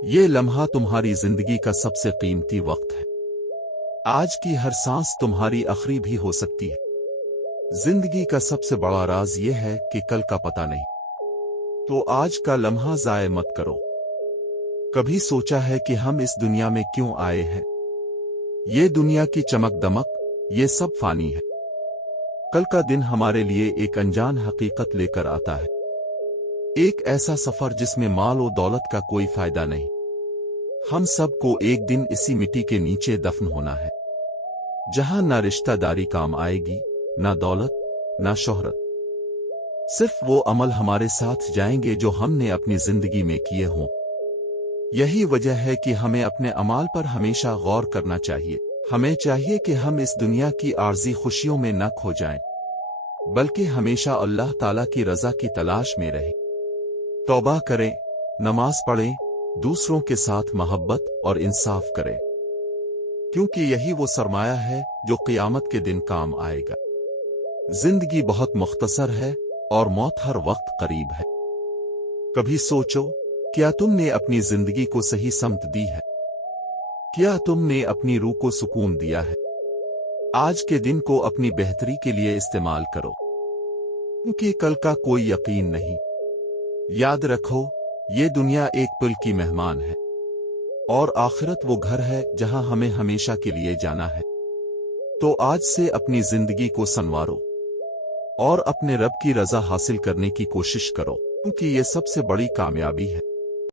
ये लम्हा तुम्हारी जिंदगी का सबसे कीमती वक्त है। आज की हर सांस तुम्हारी आखिरी भी हो सकती है। जिंदगी का सबसे बड़ा राज ये है कि कल का पता नहीं, तो आज का लम्हा जाया मत करो। कभी सोचा है कि हम इस दुनिया में क्यों आए हैं? ये दुनिया की चमक दमक, ये सब फानी है। कल का दिन हमारे लिए एक अनजान हकीकत लेकर आता है, एक ऐसा सफर जिसमें माल और दौलत का कोई फायदा नहीं। हम सबको एक दिन इसी मिट्टी के नीचे दफन होना है, जहां ना रिश्तेदारी काम आएगी, ना दौलत, ना शोहरत। सिर्फ वो अमल हमारे साथ जाएंगे जो हमने अपनी जिंदगी में किए हों। यही वजह है कि हमें अपने अमाल पर हमेशा गौर करना चाहिए। हमें चाहिए कि हम इस दुनिया की आर्जी खुशियों में न खो जाएं, बल्कि हमेशा अल्लाह ताला की रजा की तलाश में रहें। तौबा करें, नमाज पढ़ें, दूसरों के साथ मोहब्बत और इंसाफ करें, क्योंकि यही वो सरमाया है जो क़यामत के दिन काम आएगा। जिंदगी बहुत मुख्तसर है और मौत हर वक्त करीब है। कभी सोचो, क्या तुमने अपनी जिंदगी को सही समत दी है? क्या तुमने अपनी रूह को सुकून दिया है? आज के दिन को अपनी बेहतरी के लिए इस्तेमाल करो, क्योंकि कल का कोई यकीन नहीं। याद रखो, ये दुनिया एक पल की मेहमान है और आखिरत वो घर है जहां हमें हमेशा के लिए जाना है। तो आज से अपनी जिंदगी को संवारो और अपने रब की रजा हासिल करने की कोशिश करो, क्योंकि ये सबसे बड़ी कामयाबी है।